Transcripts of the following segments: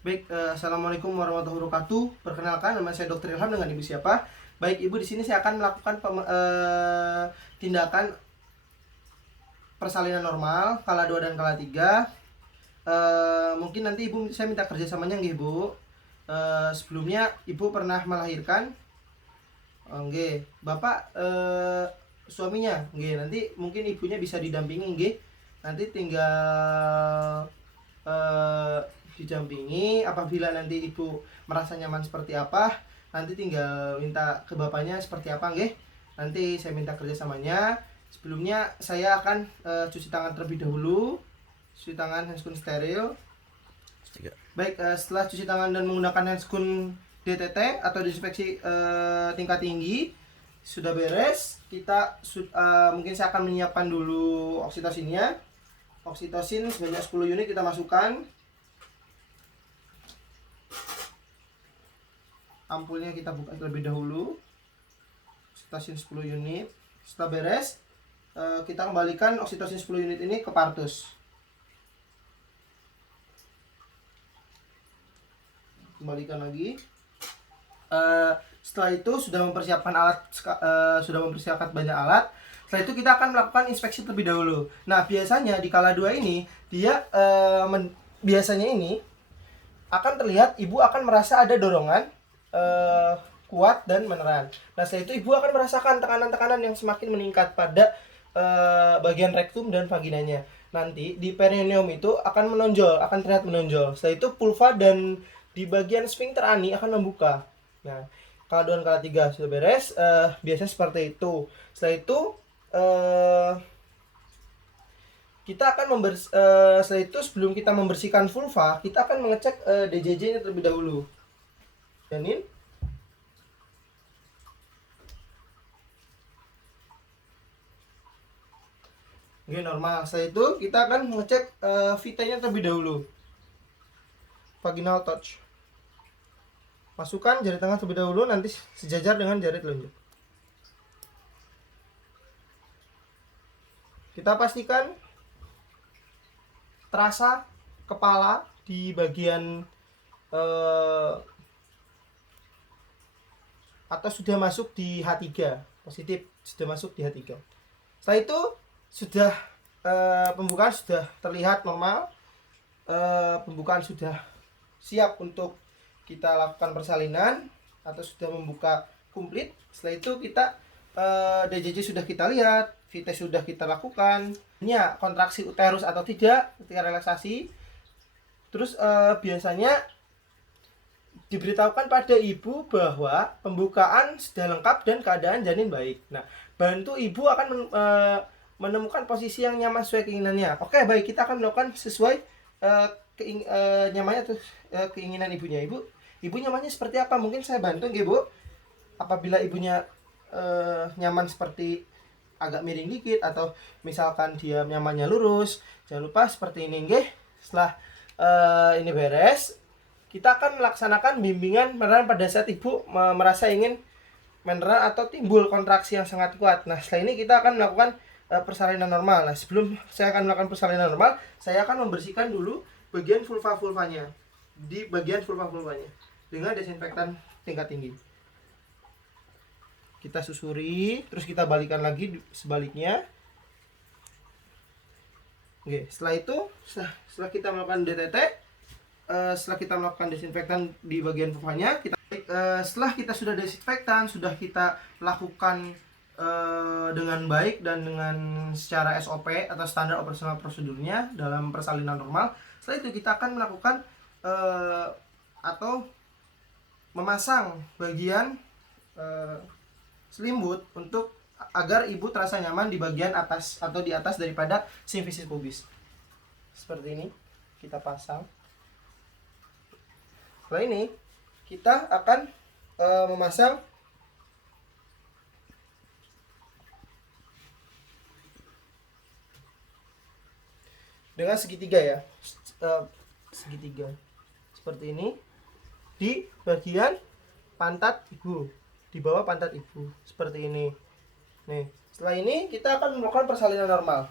Baik, assalamualaikum warahmatullahi wabarakatuh. Perkenalkan, nama saya Dr. Ilham, dengan ibu siapa? Baik, ibu, di sini saya akan melakukan tindakan persalinan normal kala 2 dan kala 3. Mungkin nanti ibu saya minta kerjasamanya nggih, Bu. Sebelumnya ibu pernah melahirkan? Nggih. Bapak suaminya? Nggih. Nanti mungkin ibunya bisa didampingi nggih. Nanti tinggal eh, didampingi. Apabila nanti ibu merasa nyaman seperti apa, nanti tinggal minta ke bapaknya seperti apa nggih. Nanti saya minta kerjasamanya. Sebelumnya saya akan cuci tangan terlebih dahulu. Cuci tangan handscoon steril. Baik, setelah cuci tangan dan menggunakan handscoon DTT atau disinfeksi tingkat tinggi sudah beres, kita mungkin saya akan menyiapkan dulu oksitosinnya. Oksitosin sebanyak 10 unit kita masukkan. Ampulnya kita buka terlebih dahulu. Oksitosin 10 unit. Setelah beres, kita kembalikan oksitosin 10 unit ini ke partus. Kembalikan lagi. Setelah itu sudah mempersiapkan banyak alat. Setelah itu kita akan melakukan inspeksi terlebih dahulu. Nah, biasanya di kala 2 ini dia biasanya ini akan terlihat ibu akan merasa ada dorongan kuat dan meneran. Nah, setelah itu ibu akan merasakan tekanan-tekanan yang semakin meningkat pada bagian rektum dan vaginanya. Nanti di perineum itu akan menonjol, akan terlihat menonjol. Setelah itu pulva dan di bagian sphincter ani akan membuka. Nah, kala 2 dan kala 3 sudah beres, biasanya seperti itu. Setelah itu kita akan setelah itu sebelum kita membersihkan vulva, kita akan mengecek DJJ-nya terlebih dahulu. Janin. Oke, normal. Setelah itu kita akan mengecek VT-nya terlebih dahulu. Vaginal touch. Masukkan jari tengah terlebih dahulu, nanti sejajar dengan jari telunjuk. Kita pastikan terasa kepala di bagian atau sudah masuk di H3, positif, sudah masuk di H3. Setelah itu sudah pembukaan sudah terlihat normal, pembukaan sudah siap untuk kita lakukan persalinan atau sudah membuka komplit. Setelah itu kita DJJ sudah kita lihat, VT sudah kita lakukan. Ini ya kontraksi uterus atau tidak ketika relaksasi. Terus biasanya diberitahukan pada ibu bahwa pembukaan sudah lengkap dan keadaan janin baik. Nah, bantu ibu akan menemukan posisi yang nyaman sesuai keinginannya. Oke, baik, kita akan melakukan sesuai nyamannya atau keinginan ibunya. Ibu nyamannya seperti apa? Mungkin saya bantu nggih, Bu. Apabila ibunya nyaman seperti agak miring dikit atau misalkan dia nyamannya lurus, jangan lupa seperti ini nggih. Setelah ini beres, kita akan melaksanakan bimbingan meneran pada saat ibu merasa ingin meneran atau timbul kontraksi yang sangat kuat. Nah, setelah ini kita akan melakukan persalinan normal. Nah, sebelum saya akan melakukan persalinan normal, saya akan membersihkan dulu bagian vulva-vulvanya. Di bagian vulva-vulvanya dengan desinfektan tingkat tinggi. Kita susuri, terus kita balikan lagi sebaliknya. Oke, setelah itu, setelah kita melakukan DTT, setelah kita melakukan desinfektan di bagian vulvanya, setelah kita sudah desinfektan, sudah kita lakukan dengan baik dan dengan secara SOP atau standar operasional prosedurnya dalam persalinan normal. Setelah itu kita akan melakukan atau memasang bagian selimut untuk agar ibu terasa nyaman di bagian atas atau di atas daripada simfisis pubis. Seperti ini kita pasang. Setelah ini kita akan memasang dengan segitiga ya, segitiga seperti ini di bagian pantat ibu, di bawah pantat ibu seperti ini. Nih, setelah ini kita akan melakukan persalinan normal.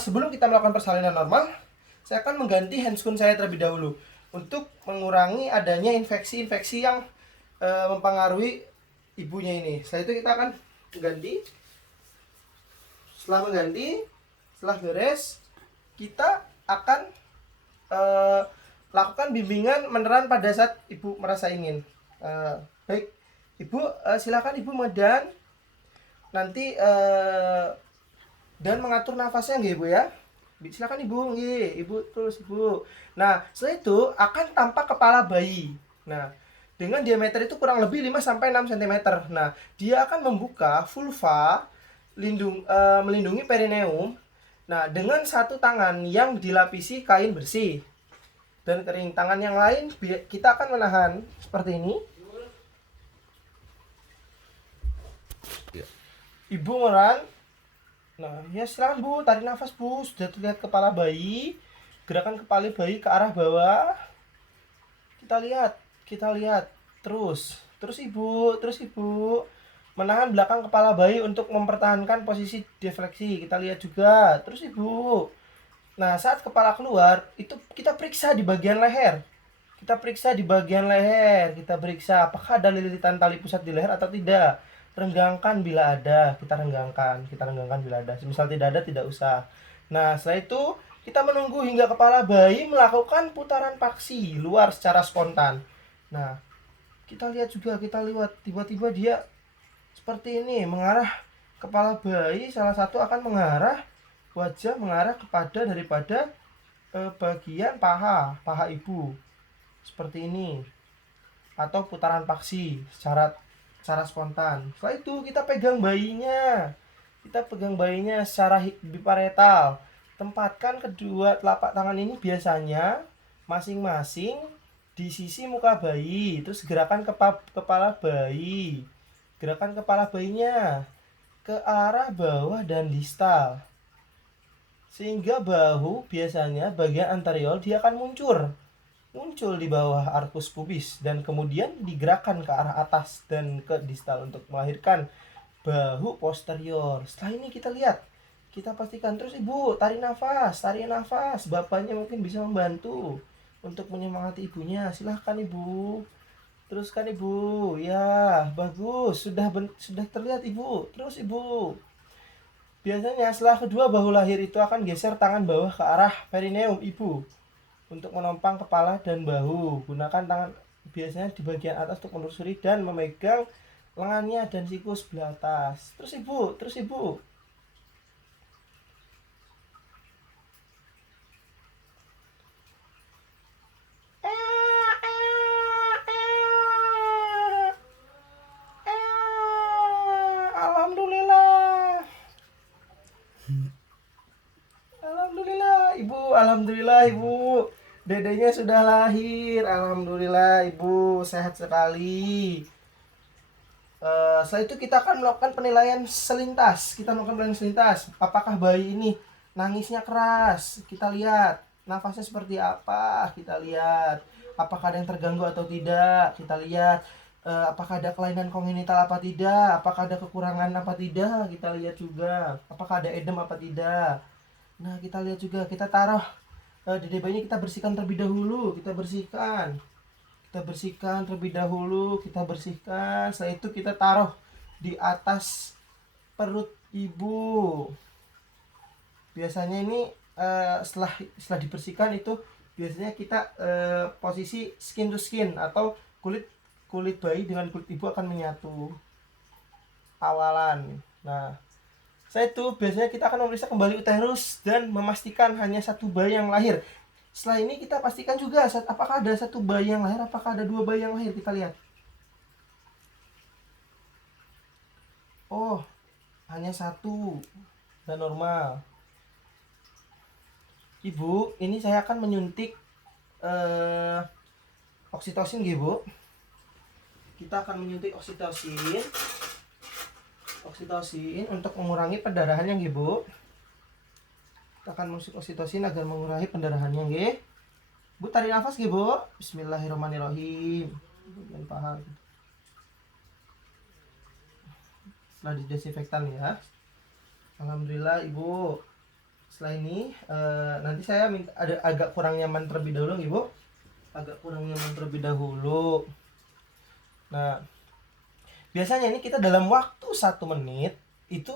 Sebelum kita melakukan persalinan normal, saya akan mengganti handphone saya terlebih dahulu untuk mengurangi adanya infeksi-infeksi yang mempengaruhi ibunya ini. Setelah itu kita akan ganti. Setelah mengganti, setelah beres, kita akan lakukan bimbingan meneran pada saat ibu merasa ingin. Baik, ibu silakan ibu medan nanti dan mengatur nafasnya nggih ibu ya. Silakan ibu, nggih ibu terus ibu. Nah setelah itu akan tampak kepala bayi. Nah dengan diameter itu kurang lebih 5-6 cm. Nah dia akan membuka vulva melindungi perineum. Nah dengan satu tangan yang dilapisi kain bersih dan kering, tangan yang lain kita akan menahan seperti ini. Ibu meran. Nah ya silakan bu, tarik nafas bu. Sudah terlihat kepala bayi, gerakan kepala bayi ke arah bawah. Kita lihat terus ibu menahan belakang kepala bayi untuk mempertahankan posisi defleksi. Kita lihat juga terus ibu. Nah saat kepala keluar itu kita periksa di bagian leher. Kita periksa apakah ada lilitan tali pusat di leher atau tidak. Renggangkan bila ada, kita renggangkan bila ada. Misal tidak ada, tidak usah. Nah setelah itu kita menunggu hingga kepala bayi melakukan putaran paksi luar secara spontan. Nah kita lihat tiba-tiba dia seperti ini mengarah kepala bayi, salah satu akan mengarah wajah mengarah daripada bagian paha ibu seperti ini, atau putaran paksi secara spontan. Setelah itu kita pegang bayinya secara biparetal. Tempatkan kedua telapak tangan ini biasanya masing-masing di sisi muka bayi. Terus gerakan kepala bayinya ke arah bawah dan distal, sehingga bahu biasanya bagian anterior dia akan muncul di bawah arkus pubis dan kemudian digerakkan ke arah atas dan ke distal untuk melahirkan bahu posterior. Setelah ini kita pastikan terus ibu tarik nafas. Bapaknya mungkin bisa membantu untuk menyemangati ibunya. Silahkan ibu, teruskan ibu. Ya bagus, sudah terlihat ibu. Terus ibu. Biasanya setelah kedua bahu lahir itu akan geser tangan bawah ke arah perineum ibu untuk menopang kepala dan bahu. Gunakan tangan biasanya di bagian atas untuk menelusuri dan memegang lengannya dan siku sebelah atas. Terus ibu. Alhamdulillah ibu, dedenya sudah lahir. Alhamdulillah ibu sehat sekali. Setelah itu kita akan melakukan penilaian selintas. Apakah bayi ini nangisnya keras? Kita lihat nafasnya seperti apa. Kita lihat apakah ada yang terganggu atau tidak. Kita lihat apakah ada kelainan kongenital apa tidak. Apakah ada kekurangan apa tidak. Kita lihat juga apakah ada edem apa tidak. Nah kita lihat juga, kita taruh dede bayinya, kita bersihkan terlebih dahulu. Setelah itu kita taruh di atas perut ibu. Biasanya ini setelah dibersihkan itu biasanya kita posisi skin to skin atau kulit bayi dengan kulit ibu akan menyatu awalan. Nah setelah itu biasanya kita akan memeriksa kembali uterus dan memastikan hanya satu bayi yang lahir. Setelah ini kita pastikan juga apakah ada satu bayi yang lahir, apakah ada dua bayi yang lahir. Kita lihat. Oh, hanya satu dan normal. Ibu, ini saya akan menyuntik oksitosin, Bu. Kita akan menyuntik oksitosin untuk mengurangi pendarahannya, Bu. Kita akan masuk oksitosin agar mengurangi pendarahannya, nggih. Bu, tarik nafas, Bu. Bismillahirrahmanirrahim. Jangan paham. Setelah didesinfektan ya. Alhamdulillah, Ibu. Setelah ini nanti saya minta ada agak kurang nyaman terlebih dahulu Ibu. Agak kurang nyaman terlebih dahulu. Nah, biasanya ini kita dalam waktu 1 menit itu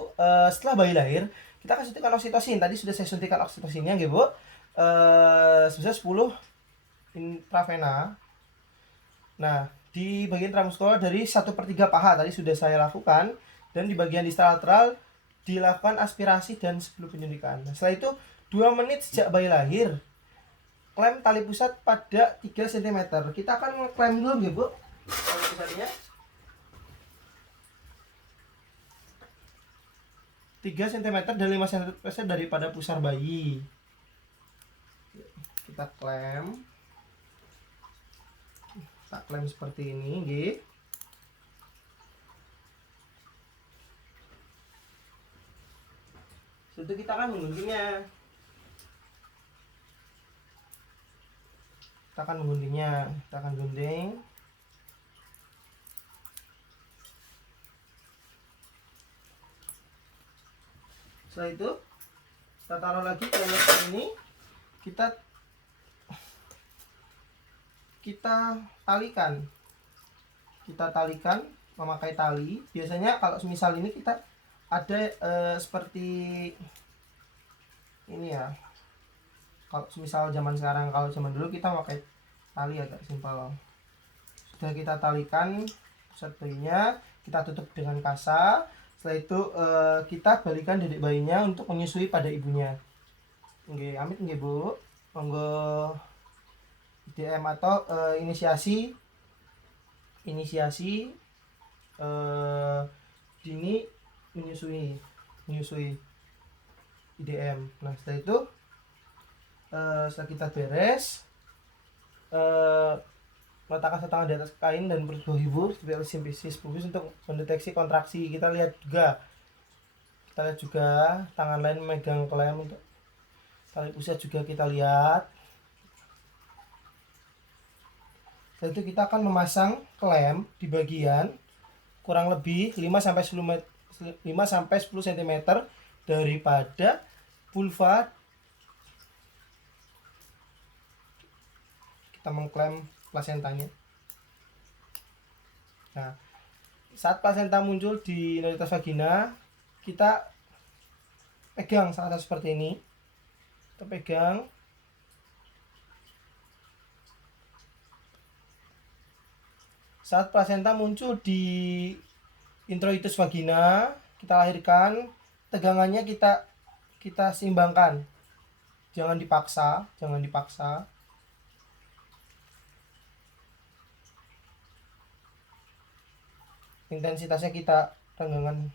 setelah bayi lahir kita akan suntikan oksitosin. Tadi sudah saya suntikan oksitosinnya Bu. Sebesar 10 intravena. Nah, di bagian intramuskular dari 1/3 paha tadi sudah saya lakukan, dan di bagian distal lateral dilakukan aspirasi dan sebelum penyuntikan. Nah, setelah itu 2 menit sejak bayi lahir, klem tali pusat pada 3 cm. Kita akan klem dulu ya Bu tali pusatnya. 3 cm dan 5 cm daripada pusar bayi. Kita klem. Kita klem seperti ini, nggih. Setelah itu kita akan mengguntingnya. Kita akan gunting. Setelah itu kita taruh lagi ke ini, kita talikan memakai tali. Biasanya kalau misal ini kita ada seperti ini ya. Kalau misal zaman sekarang, kalau zaman dulu kita pakai tali agak simpel. Sudah kita talikan pusat bayinya, kita tutup dengan kasa. Setelah itu kita balikan dedek bayinya untuk menyusui pada ibunya. Nggih, amit nggih Bu. Monggo IDM atau inisiasi dini menyusui IDM. Nah, setelah itu setelah kita beres, meletakkan satu tangan di atas kain dan perut ibu seperti simpasis pubis untuk mendeteksi kontraksi. Kita lihat juga tangan lain memegang klem untuk tali pusat juga kita lihat. Setelah itu kita akan memasang klem di bagian kurang lebih 5-10 cm daripada vulva. Kita mengklem plasentanya. Nah, saat plasenta muncul di neritas vagina, kita pegang sangat seperti ini. Kita pegang. Saat plasenta muncul di introitus vagina, kita lahirkan, tegangannya kita seimbangkan. Jangan dipaksa. Intensitasnya kita renggangan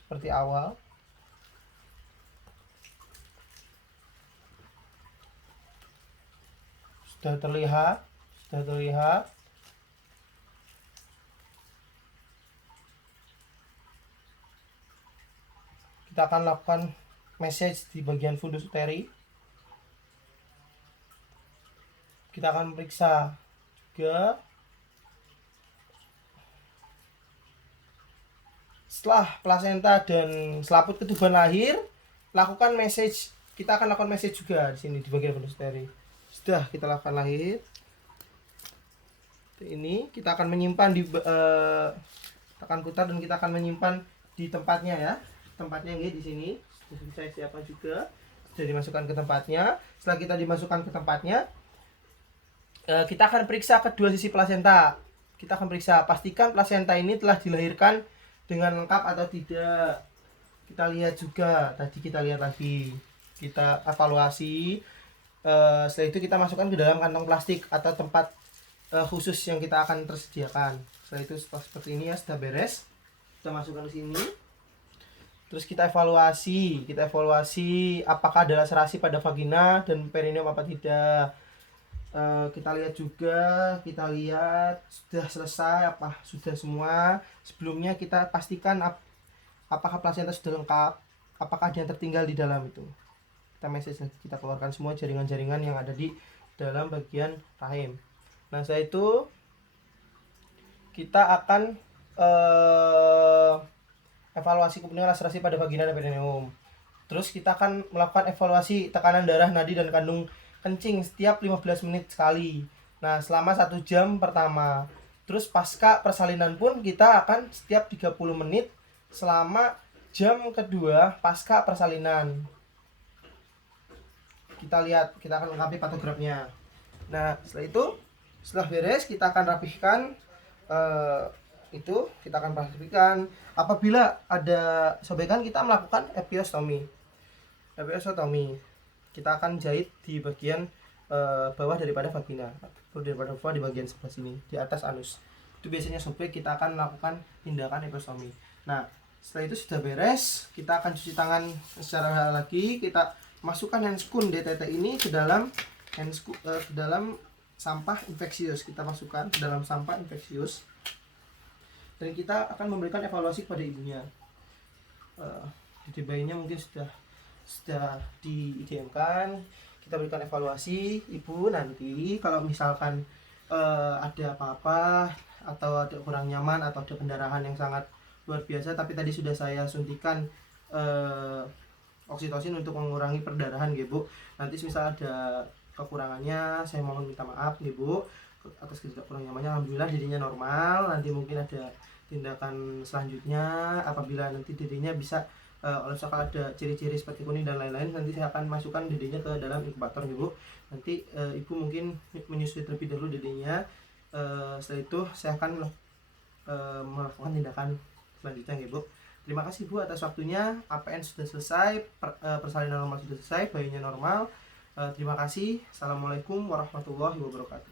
seperti awal. Sudah terlihat. Kita akan lakukan massage di bagian fundus uteri. Kita akan periksa juga. Setelah plasenta dan selaput ketuban lahir, lakukan massage. Kita akan lakukan massage juga di sini di bagian fundus uteri. Sudah kita lakukan lahir. Ini kita akan menyimpan di akan putar dan kita akan menyimpan di tempatnya ya. Tempatnya ini di sini. Sudah saya siapkan juga. Sudah dimasukkan ke tempatnya. Setelah kita dimasukkan ke tempatnya, kita akan periksa kedua sisi plasenta. Kita akan periksa, pastikan plasenta ini telah dilahirkan dengan lengkap atau tidak. Kita lihat juga, tadi kita lihat lagi, kita evaluasi. Setelah itu kita masukkan ke dalam kantong plastik atau tempat khusus yang kita akan tersediakan. Setelah itu seperti ini ya, sudah beres. Kita masukkan ke sini. Terus kita evaluasi apakah ada laserasi pada vagina dan perineum apa tidak. Kita lihat juga, sudah selesai apa sudah semua. Sebelumnya kita pastikan apakah plasenta sudah lengkap, apakah ada yang tertinggal di dalam itu. Kita message, kita keluarkan semua jaringan-jaringan yang ada di dalam bagian rahim. Nah, setelah itu kita akan evaluasi kemudian laserasi pada vagina dan perineum. Terus kita akan melakukan evaluasi tekanan darah, nadi, dan kandung kencing setiap 15 menit sekali. Nah, selama 1 jam pertama. Terus pasca persalinan pun kita akan setiap 30 menit selama jam kedua pasca persalinan. Kita lihat, kita akan lengkapi patografnya. Nah, setelah beres kita akan rapihkan kita akan rapihkan. Apabila ada sobekan, kita melakukan episiotomi. Kita akan jahit di bagian bawah daripada vagina, daripada vulva di bagian sebelah sini, di atas anus. Itu biasanya sobek, kita akan melakukan tindakan episiotomi. Nah, setelah itu sudah beres, kita akan cuci tangan secara lagi. Kita masukkan handscoon DTT ini ke dalam sampah infeksius. Kita masukkan ke dalam sampah infeksius. Dan kita akan memberikan evaluasi kepada ibunya. Dede bayinya mungkin sudah di-IDM-kan. Kita berikan evaluasi. Ibu nanti kalau misalkan ada apa-apa atau ada kurang nyaman atau ada pendarahan yang sangat luar biasa, tapi tadi sudah saya suntikan oksitosin untuk mengurangi perdarahan Bu. Nanti misal ada kekurangannya, saya mohon minta maaf Bu atas kurang nyamannya. Alhamdulillah dirinya normal. Nanti mungkin ada tindakan selanjutnya apabila nanti dirinya bisa oleh misalkan ada ciri-ciri seperti kuning dan lain-lain, nanti saya akan masukkan dirinya ke dalam inkubator Bu. Nanti ibu mungkin menyusui terlebih dahulu dirinya. Setelah itu saya akan melakukan tindakan selanjutnya Bu. Terima kasih Bu atas waktunya. APN sudah selesai, persalinan normal sudah selesai, bayinya normal. Terima kasih. Assalamualaikum warahmatullahi wabarakatuh.